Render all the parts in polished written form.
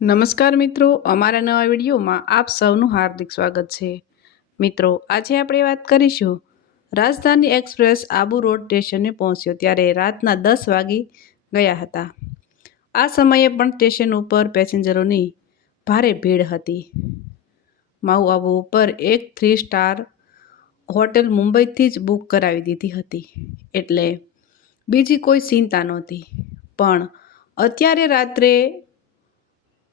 નમસ્કાર મિત્રો, અમારા નવા વિડીયોમાં આપ સૌનું હાર્દિક સ્વાગત છે. મિત્રો, આજે આપણે વાત કરીશું રાજધાની એક્સપ્રેસ આબુ રોડ સ્ટેશને પહોંચ્યો ત્યારે રાતના 10 વાગી ગયા હતા. આ સમયે પણ સ્ટેશન ઉપર પેસેન્જરોની ભારે ભીડ હતી. માઉ આબુ ઉપર એક 3 સ્ટાર હોટેલ મુંબઈથી જ બુક કરાવી દીધી હતી, એટલે બીજી કોઈ ચિંતા નહોતી. પણ અત્યારે રાત્રે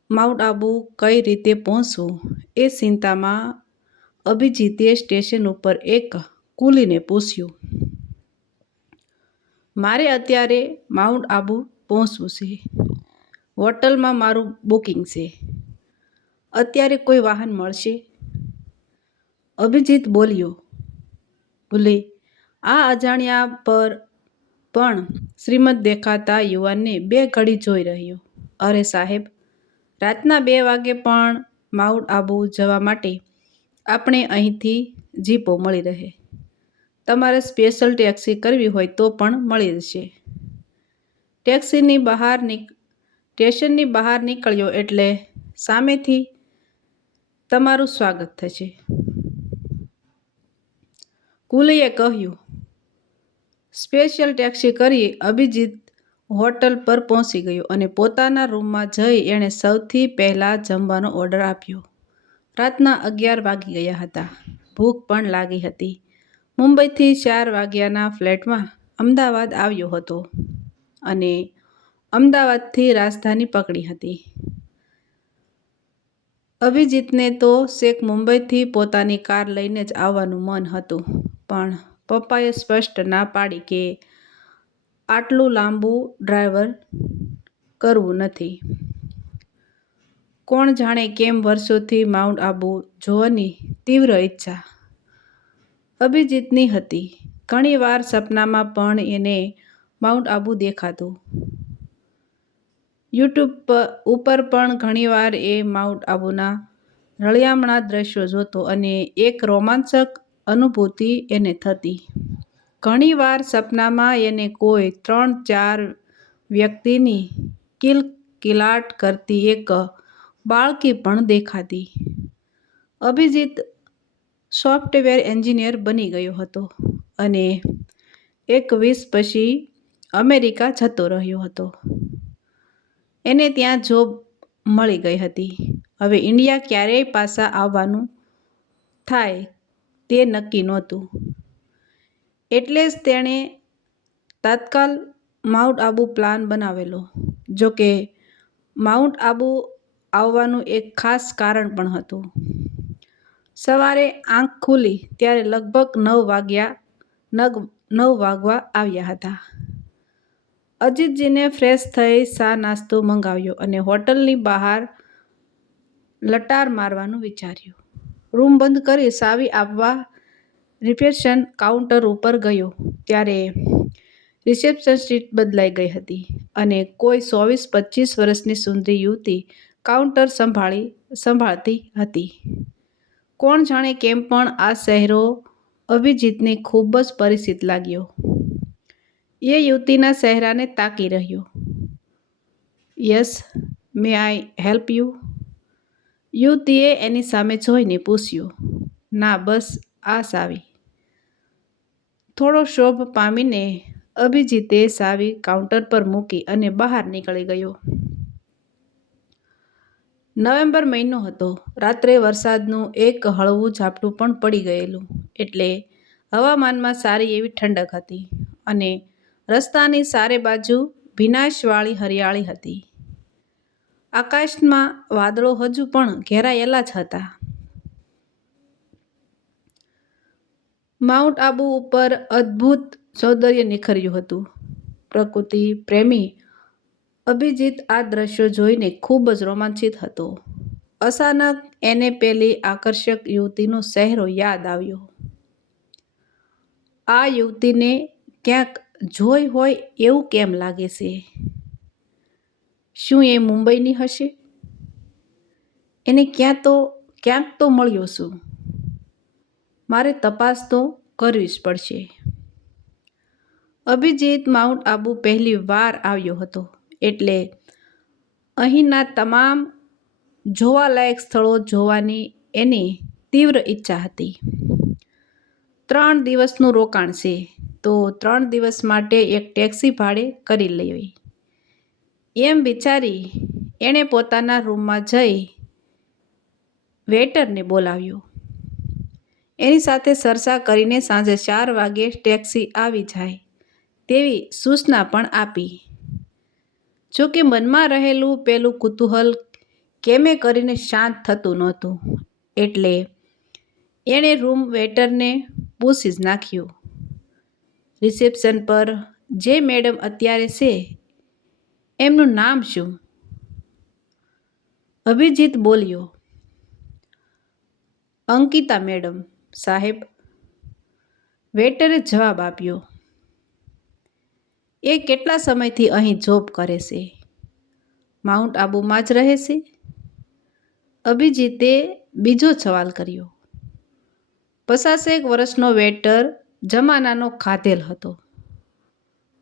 માઉન્ટ આબુ કઈ રીતે પહોંચવું એ ચિંતામાં અભિજીતે સ્ટેશન ઉપર એક કુલીને પૂછ્યું, મારે અત્યારે માઉન્ટ આબુ પહોંચવું છે. હોટલમાં મારું બુકિંગ છે. અત્યારે કોઈ વાહન મળશે? અભિજીત બોલ્યો. કુલી આ અજાણ્યા પર પણ શ્રીમંત દેખાતા યુવાનને 2 ઘડી જોઈ રહ્યો. અરે સાહેબ, રાતના 2 વાગે પણ માઉન્ટ આબુ જવા માટે આપણે અહીંથી જીપો મળી રહે. તમારે સ્પેશિયલ ટેક્સી કરવી હોય તો પણ મળી જશે. સ્ટેશનની બહાર નીકળ્યો એટલે સામેથી તમારું સ્વાગત થશે, કુલીએ કહ્યું. સ્પેશિયલ ટેક્સી કરી અભિજીત હોટલ પર પહોંચી ગયો અને પોતાના રૂમમાં જઈ એણે સૌથી પહેલાં જમવાનો ઓર્ડર આપ્યો. રાતના 11 વાગી ગયા હતા. ભૂખ પણ લાગી હતી. મુંબઈથી 4 વાગ્યાના ફ્લાઇટમાં અમદાવાદ આવ્યો હતો અને અમદાવાદથી રાજધાની પકડી હતી. અભિજીતને તો છેક મુંબઈથી પોતાની કાર લઈને જ આવવાનું મન હતું, પણ પપ્પાએ સ્પષ્ટ ના પાડી કે આટલું લાંબુ ડ્રાઈવ કરવું નથી. કોણ જાણે કેમ વર્ષોથી માઉન્ટ આબુ જોવાની તીવ્ર ઈચ્છા અભિજીતની હતી. ઘણીવાર સપનામાં પણ એને માઉન્ટ આબુ દેખાતું. યુટ્યુબ ઉપર પણ ઘણીવાર એ માઉન્ટ આબુના રળિયામણા દ્રશ્યો જોતો અને એક રોમાંચક અનુભૂતિ એને થતી. ઘણીવાર સપનામાં એને કોઈ 3-4 વ્યક્તિની કિલકિલાટ કરતી એક બાળકી પણ દેખાતી. અભિજીત સોફ્ટવેર એન્જિનિયર બની ગયો હતો અને 1 વર્ષ પછી અમેરિકા જતો રહ્યો હતો. એને ત્યાં જોબ મળી ગઈ હતી. હવે ઇન્ડિયા ક્યારે પાછા આવવાનું થાય તે નક્કી નહોતું. એટલે જ તેણે તાત્કાલ માઉન્ટ આબુ પ્લાન બનાવેલો. જોકે માઉન્ટ આબુ આવવાનું એક ખાસ કારણ પણ હતું. સવારે આંખ ખુલી ત્યારે લગભગ 9 વાગવા આવ્યા હતા. અભિજીતે ફ્રેશ થઈ ચા નાસ્તો મંગાવ્યો અને હોટલની બહાર લટાર મારવાનું વિચાર્યું. રૂમ બંધ કરી ચાવી આપવા રિસેપ્શન કાઉન્ટર ઉપર ગયો ત્યારે રિસેપ્શનિસ્ટ બદલાઈ ગઈ હતી અને કોઈ 24-25 વર્ષની સુંદરી યુવતી કાઉન્ટર સંભાળતી હતી. કોણ જાણે કેમ પણ આ ચહેરો અભિજીતને ખૂબ જ પરિચિત લાગ્યો. એ યુવતીના ચહેરાને તાકી રહ્યો. Yes, May I help you? યુવતીએ એની સામે જોઈને પૂછ્યું. ના, બસ આ ચાવી. થોડો ક્ષોભ પામીને અભિજીતે ચાવી કાઉન્ટર પર મૂકી અને બહાર નીકળી ગયો. નવેમ્બર મહિનો હતો. રાત્રે વરસાદનું એક હળવું ઝાપટું પણ પડી ગયેલું, એટલે હવામાનમાં સારી એવી ઠંડક હતી અને રસ્તાની ચારે બાજુ ભીનાશવાળી હરિયાળી હતી. આકાશમાં વાદળો હજુ પણ ઘેરાયેલા જ હતા. માઉન્ટ આબુ ઉપર અદ્ભુત સૌંદર્ય નિખર્યું હતું. પ્રકૃતિ પ્રેમી અભિજીત આ દ્રશ્યો જોઈને ખૂબ જ રોમાંચિત હતો. અચાનક એને પેલી આકર્ષક યુવતીનો ચહેરો યાદ આવ્યો. આ યુવતીને ક્યાંક જોઈ હોય એવું કેમ લાગે છે? શું એ મુંબઈની હશે? એને ક્યાંક તો મળ્યો છું. મારે તપાસ તો કરવી જ પડશે. અભિજીત માઉન્ટ આબુ પહેલી વાર આવ્યો હતો એટલે અહીંના તમામ જોવાલાયક સ્થળો જોવાની એની તીવ્ર ઈચ્છા હતી. 3 દિવસનું રોકાણ છે તો 3 દિવસ માટે એક ટેક્સી ભાડે કરી લેવી. એમ વિચારી એણે પોતાના રૂમમાં જઈ વેઇટરને બોલાવ્યો. એની સાથે ચર્ચા કરીને સાંજે 4 વાગે ટેક્સી આવી જાય તેવી સૂચના પણ આપી. જોકે મનમાં રહેલું પેલું કુતૂહલ કેમે કરીને શાંત થતું નહોતું, એટલે એણે રૂમ વેઇટરને પૂછી જ નાખ્યું, રિસેપ્શન પર જે મેડમ અત્યારે છે એમનું નામ શું? અભિજીત બોલ્યો, અંકિતા મેડમ સાહેબ. વેઇટરે જવાબ આપ્યો. એ કેટલા સમયથી અહીં જોબ કરે છે? માઉન્ટ આબુમાં જ રહે છે? અભિજીતે બીજો સવાલ કર્યો. 50 વર્ષનો વેઇટર જમાનાનો ખાધેલ હતો.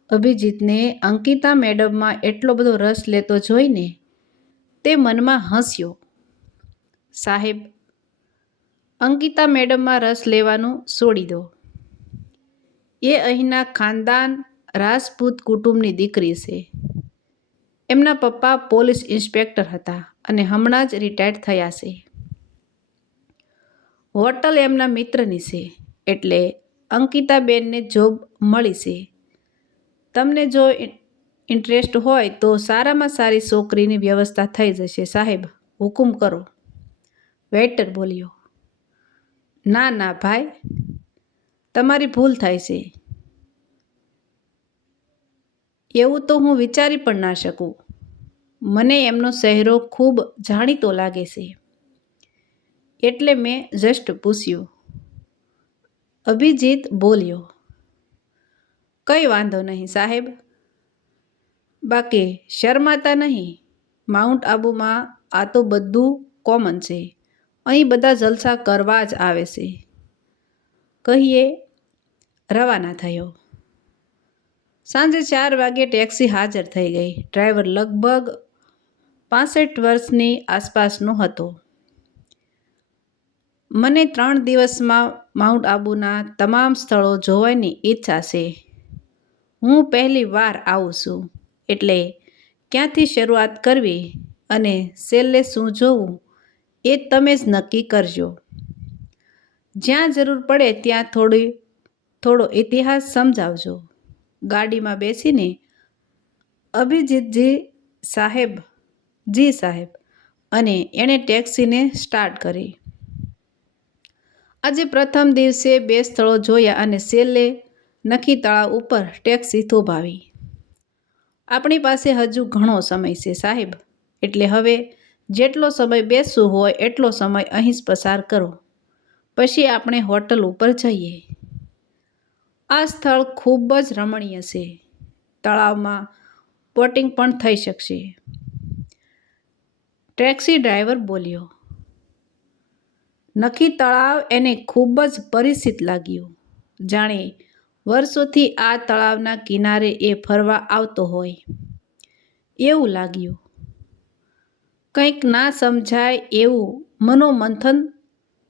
અભિજીતને અંકિતા મેડમમાં એટલો બધો રસ લેતો જોઈને તે મનમાં હસ્યો. સાહેબ, અંકિતા મેડમમાં રસ લેવાનું છોડી દો. એ અહીંના ખાનદાન રાજપૂત કુટુંબની દીકરી છે. એમના પપ્પા પોલીસ ઇન્સ્પેક્ટર હતા અને હમણાં જ રિટાયર્ડ થયા છે. હોટલ એમના મિત્રની છે એટલે અંકિતાબેનને જોબ મળી છે. તમને જો ઇન્ટરેસ્ટ હોય તો સારામાં સારી છોકરીની વ્યવસ્થા થઈ જશે સાહેબ, હુકુમ કરો. વેઇટર બોલ્યો. ના ના ભાઈ, તમારી ભૂલ થાય છે. એવું તો હું વિચારી પણ ના શકું. મને એમનો ચહેરો ખૂબ જાણીતો લાગે છે એટલે મેં જસ્ટ પૂછ્યું. અભિજીત બોલ્યો. કંઈ વાંધો નહીં સાહેબ. બાકી શરમાતા નહીં. માઉન્ટ આબુમાં આ તો બધું કોમન છે. અહીં બધા જલસા કરવા જ આવે છે. કહીએ રવાના થયો. સાંજે 4 વાગે ટેક્સી હાજર થઈ ગઈ. ડ્રાઈવર લગભગ 65 વર્ષની આસપાસનો હતો. મને 3 દિવસમાં માઉન્ટ આબુના તમામ સ્થળો જોવાની ઈચ્છા છે. હું પહેલી વાર આવું છું એટલે ક્યાંથી શરૂઆત કરવી અને છેલ્લે શું જોવું એ તમે જ નક્કી કરજો. જ્યાં જરૂર પડે ત્યાં થોડો ઇતિહાસ સમજાવજો. ગાડીમાં બેસીને અભિજીતજી સાહેબ અને એણે ટેક્સીને સ્ટાર્ટ કરી. આજે પ્રથમ દિવસે 2 સ્થળો જોયા અને છેલ્લે નખી તળાવ ઉપર ટેક્સી થોભાવી. આપણી પાસે હજુ ઘણો સમય છે સાહેબ, એટલે હવે જેટલો સમય બેસવું હોય એટલો સમય અહીં જ પસાર કરો. પછી આપણે હોટલ ઉપર જઈએ. આ સ્થળ ખૂબ જ રમણીય છે. તળાવમાં બોટિંગ પણ થઈ શકશે. ટેક્સી ડ્રાઈવર બોલ્યો. નખી તળાવ એને ખૂબ જ પરિચિત લાગ્યું. જાણે વર્ષોથી આ તળાવના કિનારે એ ફરવા આવતો હોય એવું લાગ્યું. કંઈક ના સમજાય એવું મનોમંથન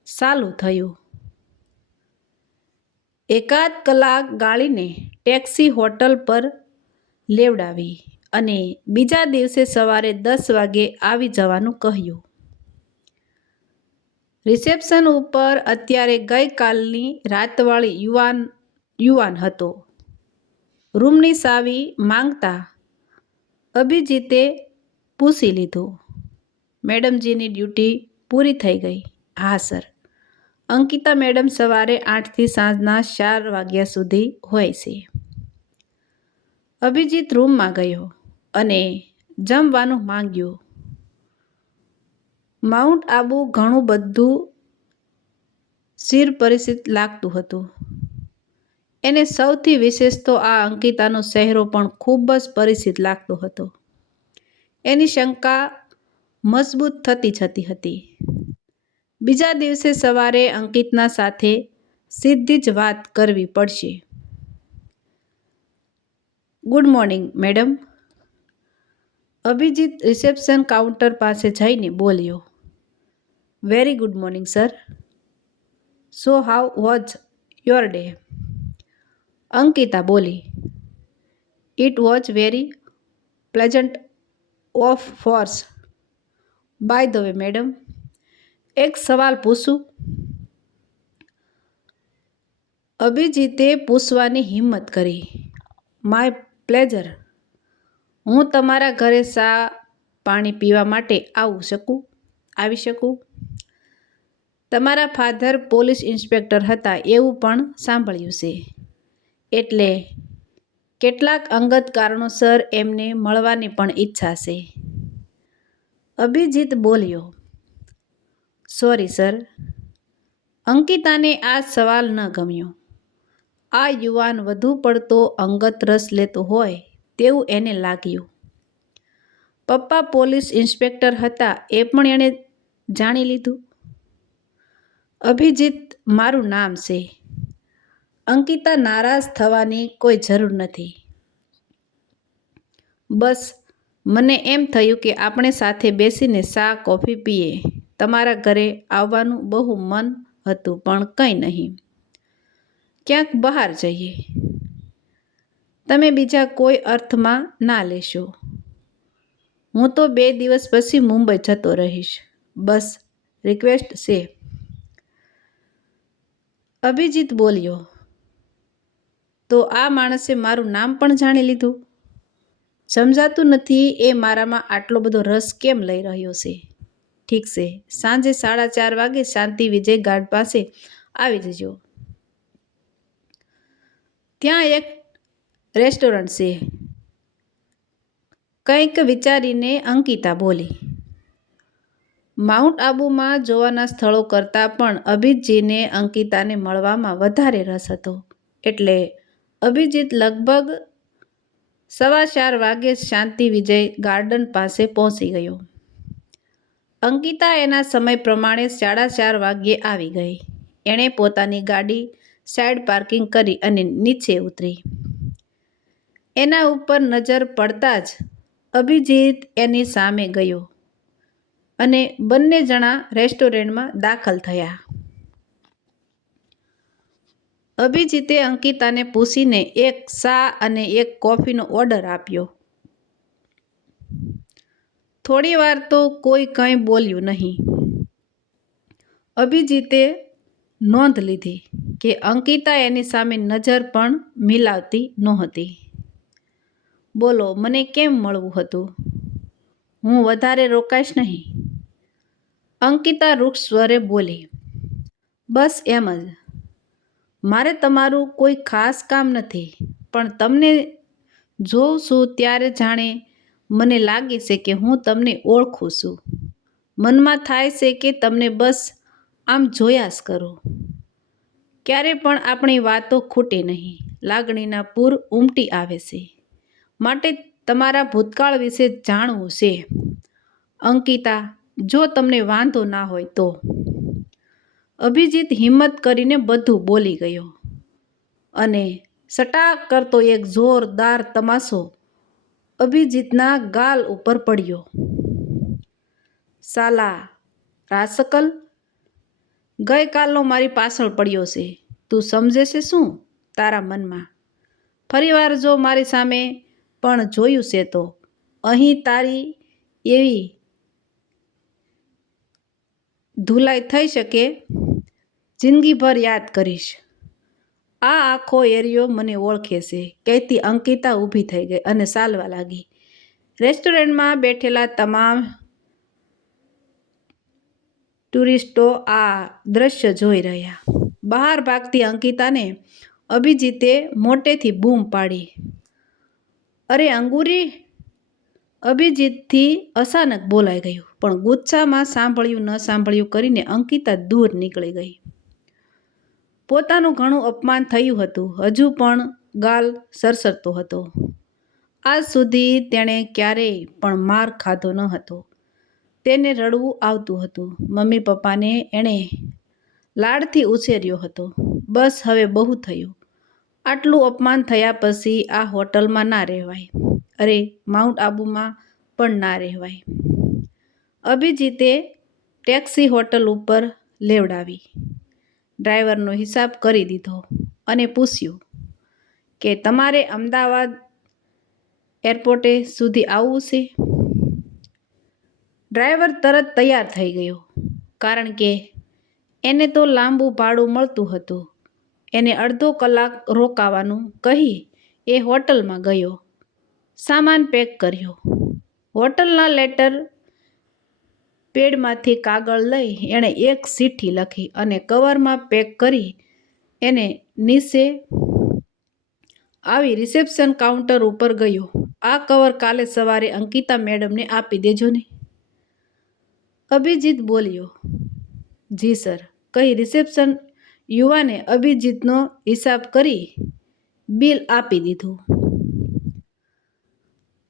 ચાલુ થયું. એકાદ કલાક ગાળીને ટેક્સી હોટલ પર લેવડાવી અને બીજા દિવસે સવારે 10 વાગે આવી જવાનું કહ્યું. રિસેપ્શન ઉપર અત્યારે ગઈકાલની રાતવાળી યુવાન હતો. રૂમની ચાવી માંગતા અભિજીતે પૂછી લીધું. મેડમજીની ડ્યુટી પૂરી થઈ ગઈ? હા સર. અંકિતા મેડમ સવારે 8થી સાંજના 4 વાગ્યા સુધી હોય છે. અભિજીત રૂમમાં ગયો અને જમવાનું માંગ્યું. માઉન્ટ આબુ ઘણું બધું ચિરપરિચિત લાગતું હતું. એને સૌથી વિશેષ તો આ અંકિતાનો ચહેરો પણ ખૂબ જ પરિચિત લાગતો હતો. એની શંકા મજબૂત થતી જતી હતી. બીજા દિવસે સવારે અંકિતના સાથે સીધી જ વાત કરવી પડશે. Good morning madam. Abhijit reception counter પાસે જઈને બોલ્યો, very good morning sir. So how was your day? Ankita બોલી, it was very pleasant of course. By the way madam, એક સવાલ પૂછું? અભિજીતે પૂછવાની હિંમત કરી. My pleasure. હું તમારા ઘરે ચા પાણી પીવા માટે આવી શકું? તમારા ફાધર પોલીસ ઇન્સ્પેક્ટર હતા એવું પણ સાંભળ્યું છે, એટલે કેટલાક અંગત કારણોસર એમને મળવાની પણ ઈચ્છા છે. અભિજીત બોલ્યો, સોરી સર. અંકિતાને આ સવાલ ન ગમ્યો. આ યુવાન વધુ પડતો અંગત રસ લેતો હોય તેવું એને લાગ્યું. પપ્પા પોલીસ ઇન્સ્પેક્ટર હતા એ પણ એણે જાણી લીધું. અભિજીત મારું નામ છે. અંકિતા નારાજ થવાની કોઈ જરૂર નથી. બસ મને એમ થયું કે આપણે સાથે બેસીને ચા કોફી પીએ. તમારા ઘરે આવવાનું બહુ મન હતું પણ કંઈ નહીં. ક્યાંક બહાર જઈએ. તમે બીજા કોઈ અર્થમાં ના લેશો. હું તો 2 દિવસ પછી મુંબઈ જતો રહીશ. બસ રિક્વેસ્ટ છે. અભિજીત બોલ્યો, તો આ માણસે મારું નામ પણ જાણી લીધું. સમજાતું નથી એ મારામાં આટલો બધો રસ કેમ લઈ રહ્યો છે. ઠીક છે, સાંજે 4:30 વાગે શાંતિ વિજય ગાર્ડ પાસે આવી જજો. ત્યાં એક રેસ્ટોરન્ટ છે. કંઈક વિચારીને અંકિતા બોલી. માઉન્ટ આબુમાં જોવાના સ્થળો કરતાં પણ અભિજીતને અંકિતાને મળવામાં વધારે રસ હતો. એટલે અભિજીત લગભગ 4:15 વાગે શાંતિ વિજય ગાર્ડન પાસે પહોંચી ગયો. અંકિતા એના સમય પ્રમાણે 4:30 વાગ્યે આવી ગઈ. એણે પોતાની ગાડી સાઈડ પાર્કિંગ કરી અને નીચે ઉતરી. એના ઉપર નજર પડતા જ અભિજીત એની સામે ગયો અને બંને જણા રેસ્ટોરન્ટમાં દાખલ થયા. અભિજીતે અંકિતાને પૂછીને એક ચા અને એક કોફીનો ઓર્ડર આપ્યો. થોડી વાર તો કોઈ કંઈ બોલ્યું નહીં. અભિજીતે નોંધ લીધી કે અંકિતા એની સામે નજર પણ મિલાવતી નહોતી. બોલો, મને કેમ મળવું હતું? હું વધારે રોકાઈશ નહીં. અંકિતા રૂક્ષ સ્વરે બોલી. બસ એમ જ. મારે તમારું કોઈ ખાસ કામ નથી, પણ તમને જોઉં છું ત્યારે જાણે મને લાગે છે કે હું તમને ઓળખું છું. મનમાં થાય છે કે તમને બસ આમ જોયા જ કરું. ક્યારે પણ આપણી વાતો ખૂટે નહીં. લાગણીના પૂર ઉમટી આવે છે. માટે તમારા ભૂતકાળ વિશે જાણવું છે. અંકિતા, જો તમને વાંધો ના હોય તો. અભિજીત હિંમત કરીને બધું બોલી ગયો અને સટાક કરતો એક જોરદાર તમાશો અભિજીતના ગાલ ઉપર પડ્યો. સાલા રાસ્કલ, ગઈકાલનો મારી પાછળ પડ્યો છે. તું સમજે છે શું તારા મનમાં? ફરીવાર જો મારી સામે પણ જોયું છે તો અહીં તારી એવી ધુલાઈ થઈ શકે, જિંદગીભર યાદ કરીશ. આ આખો એરિયો મને ઓળખે છે, કહેતી અંકિતા ઊભી થઈ ગઈ અને ચાલવા લાગી. રેસ્ટોરન્ટમાં બેઠેલા તમામ ટુરિસ્ટો આ દ્રશ્ય જોઈ રહ્યા. બહાર ભાગતી અંકિતાને અભિજીતે મોટેથી બૂમ પાડી. અરે અંગુરી! અભિજીતથી અચાનક બોલાઈ ગયું, પણ ગુસ્સામાં સાંભળ્યું ન સાંભળ્યું કરીને અંકિતા દૂર નીકળી ગઈ. પોતાનું ઘણું અપમાન થયું હતું. હજુ પણ ગાલ સરસરતો હતો. આજ સુધી તેણે ક્યારેય પણ માર ખાધો ન હતો. તેને રડવું આવતું હતું. મમ્મી પપ્પાને એણે લાડથી ઉછેર્યો હતો. બસ હવે બહુ થયું. આટલું અપમાન થયા પછી આ હોટલમાં ના રહેવાય. અરે, માઉન્ટ આબુમાં પણ ના રહેવાય. અભિજીતે ટેક્સી હોટલ ઉપર લેવડાવી. ડ્રાઈવરનો હિસાબ કરી દીધો અને પૂછ્યું કે તમારે અમદાવાદ એરપોર્ટે સુધી આવવું છે? ડ્રાઈવર તરત તૈયાર થઈ ગયો, કારણ કે એને તો લાંબુ ભાડું મળતું હતું. એને અડધો કલાક રોકાવાનું કહી એ હોટલમાં ગયો. સામાન પેક કર્યો. હોટલના લેટર પેડમાંથી કાગળ લઈ એણે એક ચિઠ્ઠી લખી અને કવરમાં પેક કરી એને નીચે આવી રિસેપ્શન કાઉન્ટર ઉપર ગયો. આ કવર કાલે સવારે અંકિતા મેડમને આપી દેજો ને. અભિજીત બોલ્યો. જી સર, કહી રિસેપ્શન યુવાને અભિજીતનો હિસાબ કરી બિલ આપી દીધું.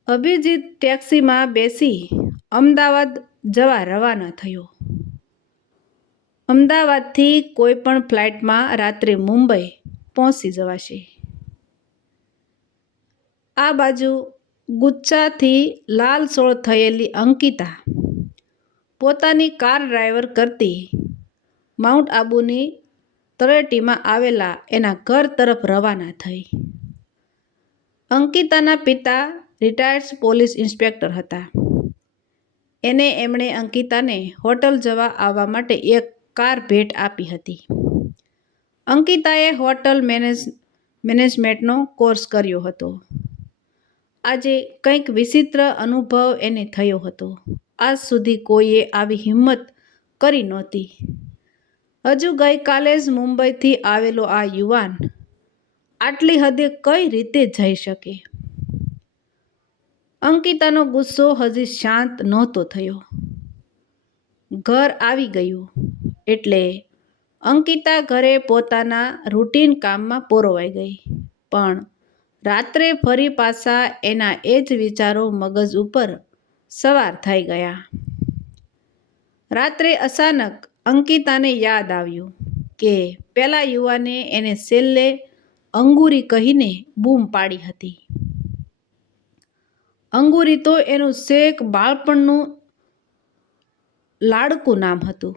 અભિજીત ટેક્સીમાં બેસી અમદાવાદ જવા રવાના થયો. અમદાવાદથી કોઈ પણ ફ્લાઇટમાં રાત્રે મુંબઈ પહોંચી જવાશે. આ બાજુ ગુચ્છાથી લાલસોળ થયેલી અંકિતા પોતાની કાર ડ્રાઈવર કરતી માઉન્ટ આબુની તળેટીમાં આવેલા એના ઘર તરફ રવાના થઈ. અંકિતાના પિતા રિટાયર્ડ પોલીસ ઇન્સ્પેક્ટર હતા. એમણે અંકિતાને હોટલ જવા આવવા માટે એક કાર ભેટ આપી હતી. અંકિતાએ હોટલ મેનેજમેન્ટનો કોર્સ કર્યો હતો. આજે કંઈક વિચિત્ર અનુભવ એને થયો હતો. આજ સુધી કોઈએ આવી હિંમત કરી નહોતી. હજુ ગઈકાલે જ મુંબઈથી આવેલો આ યુવાન આટલી હદે કઈ રીતે જઈ શકે? અંકિતાનો ગુસ્સો હજી શાંત નહોતો થયો. ઘર આવી ગયું એટલે અંકિતા ઘરે પોતાના રૂટીન કામમાં પરોવાઈ ગઈ. પણ રાત્રે ફરી પાછા એના એ જ વિચારો મગજ ઉપર સવાર થઈ ગયા. રાત્રે અચાનક અંકિતાને યાદ આવ્યું કે પેલા યુવાને એને છેલ્લે અંગુરી કહીને બૂમ પાડી હતી. અંગુરી તો એનું છેક બાળપણનું લાડકું નામ હતું.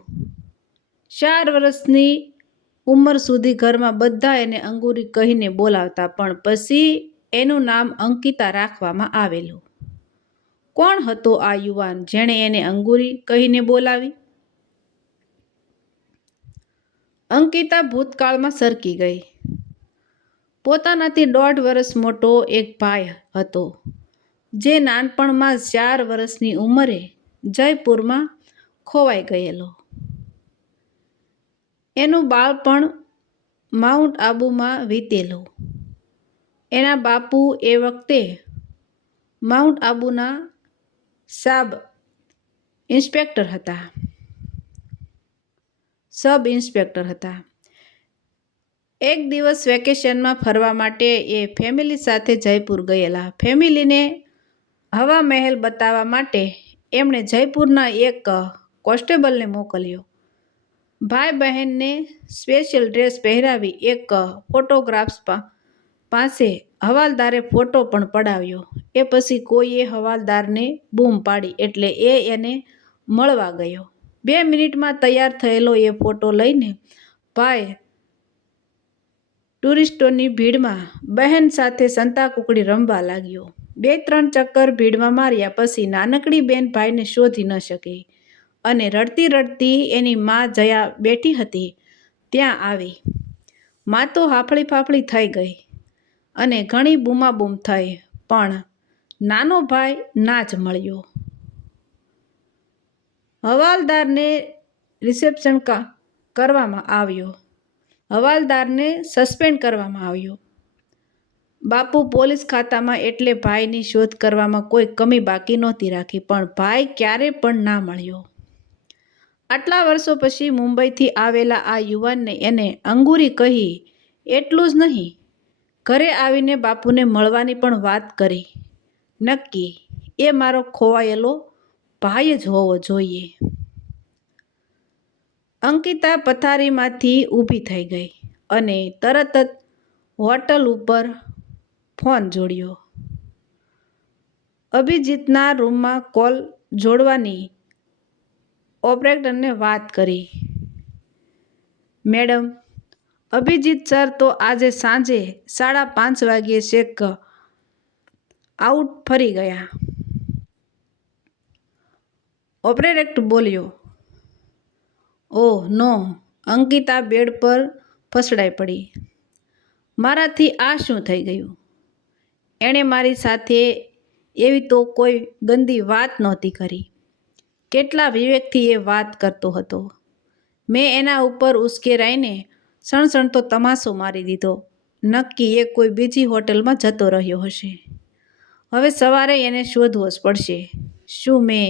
4 વર્ષની ઉંમર સુધી ઘરમાં બધા એને અંગુરી કહીને બોલાવતા, પણ પછી એનું નામ અંકિતા રાખવામાં આવેલું. કોણ હતો આ યુવાન જેણે એને અંગુરી કહીને બોલાવી? અંકિતા ભૂતકાળમાં સરકી ગઈ. પોતાનાથી 1.5 વર્ષ મોટો એક ભાઈ હતો જે નાનપણમાં 4 વર્ષની ઉંમરે જયપુરમાં ખોવાઈ ગયેલો. એનું બાળપણ માઉન્ટ આબુમાં વીતેલું. એના બાપુ એ વખતે માઉન્ટ આબુના સબ ઇન્સ્પેક્ટર હતા. એક દિવસ વેકેશનમાં ફરવા માટે એ ફેમિલી સાથે જયપુર ગયેલા. ફેમિલીને હવા મહેલ બતાવવા માટે એમણે જયપુરના એક કોન્સ્ટેબલને મોકલ્યો. ભાઈ બહેનને સ્પેશિયલ ડ્રેસ પહેરાવી એક ફોટોગ્રાફ્સ પાસે હવાલદારે ફોટો પણ પડાવ્યો. એ પછી કોઈએ હવાલદારને બૂમ પાડી એટલે એ એને મળવા ગયો. 2 મિનિટમાં તૈયાર થયેલો એ ફોટો લઈને ભાઈ ટુરિસ્ટોની ભીડમાં બહેન સાથે સંતાકૂકડી રમવા લાગ્યો. 2-3 ચક્કર ભીડમાં માર્યા પછી નાનકડી બેન ભાઈને શોધી ન શકી અને રડતી રડતી એની માં જયા બેઠી હતી ત્યાં આવી. માં તો હાફળી ફાફળી થઈ ગઈ અને ઘણી બૂમાબૂમ થઈ, પણ નાનો ભાઈ ના જ મળ્યો. હવાલદારને સસ્પેન્ડ કરવામાં આવ્યો. બાપુ પોલીસ ખાતામાં એટલે ભાઈની શોધ કરવામાં કોઈ કમી બાકી નહોતી રાખી, પણ ભાઈ ક્યારે પણ ના મળ્યો. આટલા વર્ષો પછી મુંબઈથી આવેલા આ યુવાનને એને અંગુરી કહી એટલું જ નહીં, ઘરે આવીને બાપુને મળવાની પણ વાત કરી. નક્કી એ મારો ખોવાયેલો ભાઈ જ હોવો જોઈએ. અંકિતા પથારીમાંથી ઊભી થઈ ગઈ અને તરત જ હોટલ ઉપર ફોન જોડ્યો. અભિજીતના રૂમમાં કોલ જોડવાની ઓપરેટરને વાત કરી. મેડમ, અભિજીત સર તો આજે સાંજે 5:30 વાગ્યે ચેક આઉટ ફરી ગયા. ઓપરેટર બોલ્યો. ઓહ નો. અંકિતા બેડ પર ફસડાઈ પડી. મારાથી આ શું થઈ ગયું? એણે મારી સાથે એવી તો કોઈ ગંદી વાત નહોતી કરી. કેટલા વિવેકથી એ વાત કરતો હતો. મેં એના ઉપર ઉશ્કેરાઈને સણસણતો તમાશો મારી દીધો. નક્કી એ કોઈ બીજી હોટલમાં જતો રહ્યો હશે. હવે સવારે એને શોધવો જ પડશે. શું મેં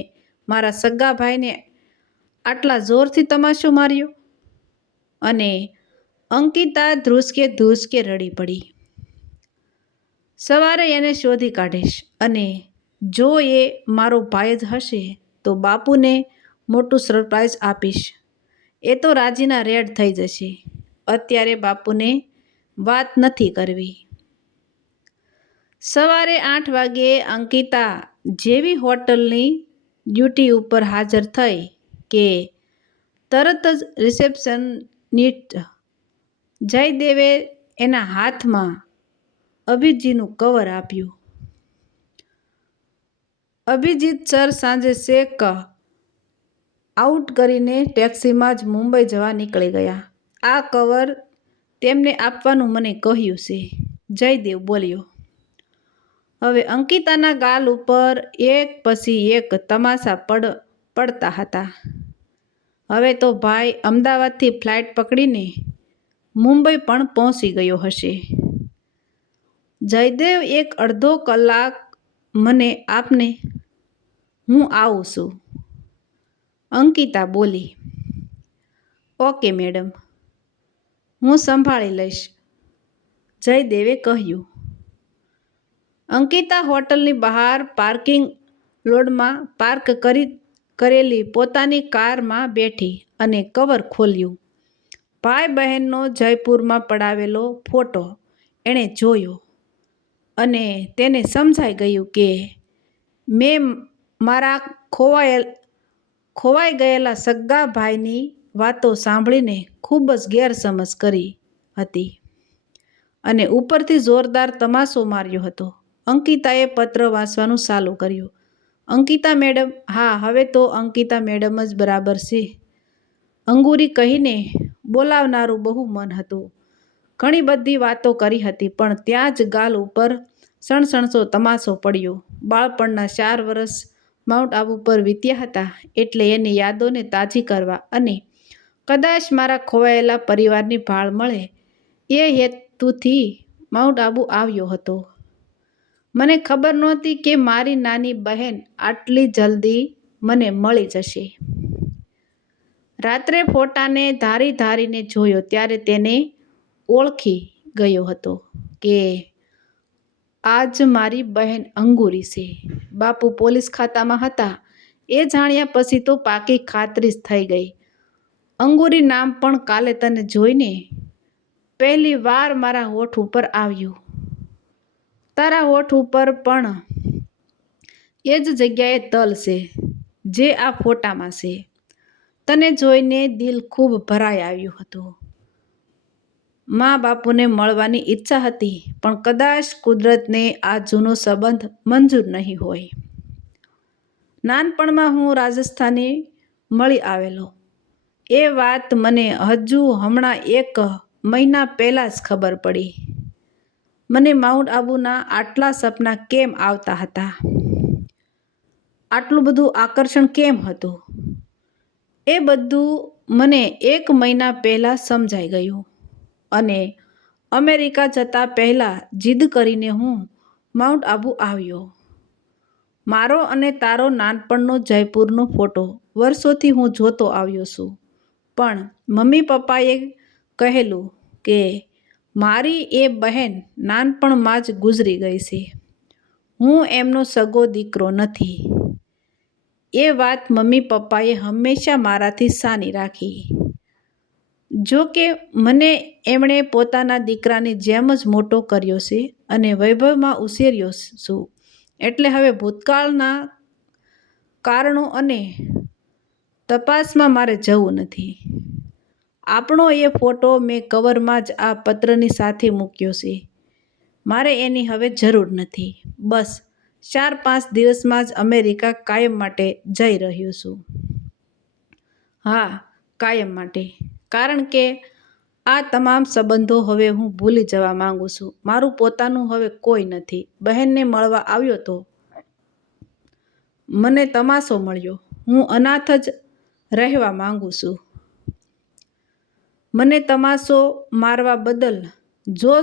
મારા સગા ભાઈને આટલા જોરથી તમાશો માર્યો? અને અંકિતા ધ્રુસકે રડી પડી. સવારે એને શોધી કાઢીશ અને જો એ મારો ભાઈ જ હશે તો બાપુને મોટું સરપ્રાઈઝ આપીશ. એ તો રાજીના રેડ થઈ જશે. અત્યારે બાપુને વાત નથી કરવી. સવારે 8 વાગ્યે અંકિતા જેવી હોટલની ડ્યુટી ઉપર હાજર થઈ કે તરત જ રિસેપ્શનિસ્ટ જયદેવે એના હાથમાં અભિજીતનું કવર આપ્યું. અભિજીત સર સાંજે ચેક આઉટ કરીને ટેક્સીમાં જ મુંબઈ જવા નીકળી ગયા. આ કવર તેમને આપવાનું મને કહ્યું છે, જયદેવ બોલ્યો. હવે અંકિતાના ગાલ ઉપર એક પછી એક તમાશા પડતા હતા. હવે તો ભાઈ અમદાવાદથી ફ્લાઇટ પકડીને મુંબઈ પણ પહોંચી ગયો હશે. જયદેવ, 1-અડધો કલાક મને આપને, હું આવું છું, અંકિતા બોલી. ઓકે મેડમ, હું સંભાળી લઈશ, જયદેવે કહ્યું. અંકિતા હોટલની બહાર પાર્કિંગ લોટમાં પાર્ક કરેલી પોતાની કારમાં બેઠી અને કવર ખોલ્યું. ભાઈ બહેનનો જયપુરમાં પડાવેલો ફોટો એણે જોયો અને તેને સમજાઈ ગયું કે મેં મારા ખોવાઈ ગયેલા સગા ભાઈની વાતો સાંભળીને ખૂબ જ ગેરસમજ કરી હતી અને ઉપરથી જોરદાર તમાશો માર્યો હતો. અંકિતાએ પત્ર વાંચવાનું ચાલુ કર્યું. અંકિતા મેડમ, હા હવે તો અંકિતા મેડમ જ બરાબર છે, અંગુરી કહીને બોલાવનારું બહુ મન હતું. ઘણી બધી વાતો કરી હતી પણ ત્યાં જ ગાલ ઉપર સણસણતો તમાશો પડ્યો. બાળપણના 4 વર્ષ માઉન્ટ આબુ પર વીત્યા હતા એટલે એની યાદોને તાજી કરવા અને કદાચ મારા ખોવાયેલા પરિવારની ભાળ મળે એ હેતુથી માઉન્ટ આબુ આવ્યો હતો. મને ખબર નહોતી કે મારી નાની બહેન આટલી જલ્દી મને મળી જશે. રાત્રે ફોટાને ધારીને જોયો ત્યારે તેને ઓળખી ગયો હતો કે આ જ મારી બહેન અંગુરી છે. બાપુ પોલીસ ખાતામાં હતા એ જાણ્યા પછી તો પાકી ખાતરી થઈ ગઈ. અંગુરી નામ પણ કાલે તને જોઈને પહેલી વાર મારા હોઠ ઉપર આવ્યું. તારા હોઠ ઉપર પણ એ જ જગ્યાએ તલ છે જે આ ફોટામાં છે. તને જોઈને દિલ ખૂબ ભરાઈ આવ્યું હતું. મા બાપુને મળવાની ઈચ્છા હતી પણ કદાચ કુદરતને આ જૂનો સંબંધ મંજૂર નહીં હોય. નાનપણમાં હું રાજસ્થાનથી મળી આવેલો. એ વાત મને હજુ હમણાં 1 મહિના પહેલાં જ ખબર પડી. મને માઉન્ટ આબુના આટલા સપના કેમ આવતા હતા? આટલું બધું આકર્ષણ કેમ હતું? એ બધું મને 1 મહિના પહેલાં સમજાઈ ગયું અને અમેરિકા જતાં પહેલાં જીદ કરીને હું માઉન્ટ આબુ આવ્યો. મારો અને તારો નાનપણનો જયપુરનો ફોટો વર્ષોથી હું જોતો આવ્યો છું પણ મમ્મી પપ્પાએ કહેલું કે મારી એ બહેન નાનપણમાં જ ગુજરી ગઈ છે. હું એમનો સગો દીકરો નથી. એ વાત મમ્મી પપ્પાએ હંમેશા મારાથી સાની રાખી. જો કે મને એમણે પોતાના દીકરાની જેમ જ મોટો કર્યો છે અને વૈભવમાં ઉછેર્યો છું. એટલે હવે ભૂતકાળના કારણો અને તપાસમાં મારે જવું નથી. આપણો એ ફોટો મેં કવરમાં જ આ પત્રની સાથે મૂક્યો છે. મારે એની હવે જરૂર નથી. બસ 4-5 દિવસમાં જ અમેરિકા કાયમ માટે જઈ રહ્યો છું. હા, કાયમ માટે. કારણ કે આ તમામ સંબંધો હવે હું ભૂલી જવા માંગુ છું. મારું પોતાનું હવે કોઈ નથી. બહેનને મળવા આવ્યો તો મને તમાશો મળ્યો. હું અનાથ જ રહેવા માંગુ છું. મને તમાશો મારવા બદલ જો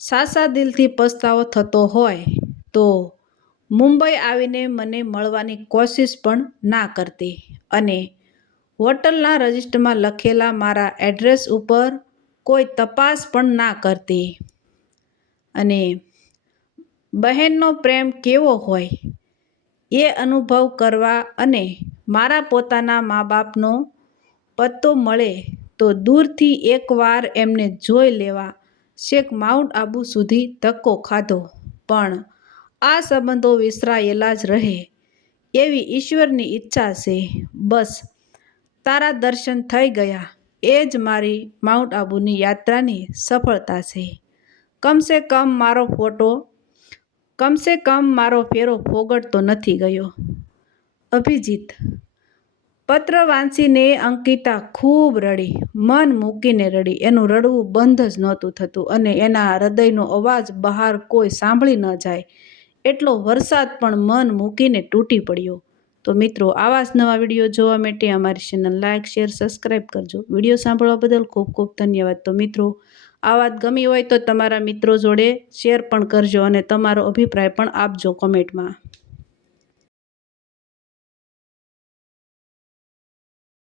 સાચા દિલથી પસ્તાવો થતો હોય તો મુંબઈ આવીને મને મળવાની કોશિશ પણ ના કરતી અને હોટલના રજિસ્ટરમાં લખેલા મારા એડ્રેસ ઉપર કોઈ તપાસ પણ ના કરતી. અને બહેનનો પ્રેમ કેવો હોય એ અનુભવ કરવા અને મારા પોતાના મા બાપનો પત્તો મળે તો દૂરથી એકવાર એમને જોઈ લેવા છેક માઉન્ટ આબુ સુધી ધક્કો ખાધો પણ આ સંબંધો વિસરાયેલા જ રહે એવી ઈશ્વરની ઈચ્છા છે. બસ તારા દર્શન થઈ ગયા એ જ મારી માઉન્ટ આબુની યાત્રાની સફળતા છે. કમસે કમ મારો ફેરો ફોગટતો નથી ગયો. અભિજીત. પત્ર વાંચીને અંકિતા ખૂબ રડી. મન મૂકીને રડી. એનું રડવું બંધ જ નહોતું થતું અને એના હૃદયનો અવાજ બહાર કોઈ સાંભળી ન જાય એટલો વરસાદ પણ મન મૂકીને તૂટી પડ્યો. તો મિત્રો, આવા જ નવા વિડીયો જોવા માટે અમારી ચેનલ લાઇક, શેર, સબસ્ક્રાઈબ કરજો. વિડીયો સાંભળવા બદલ ખૂબ ખૂબ ધન્યવાદ. તો મિત્રો, આ વાત ગમી હોય તો તમારા મિત્રો જોડે શેર પણ કરજો અને તમારો અભિપ્રાય પણ આપજો કમેન્ટમાં.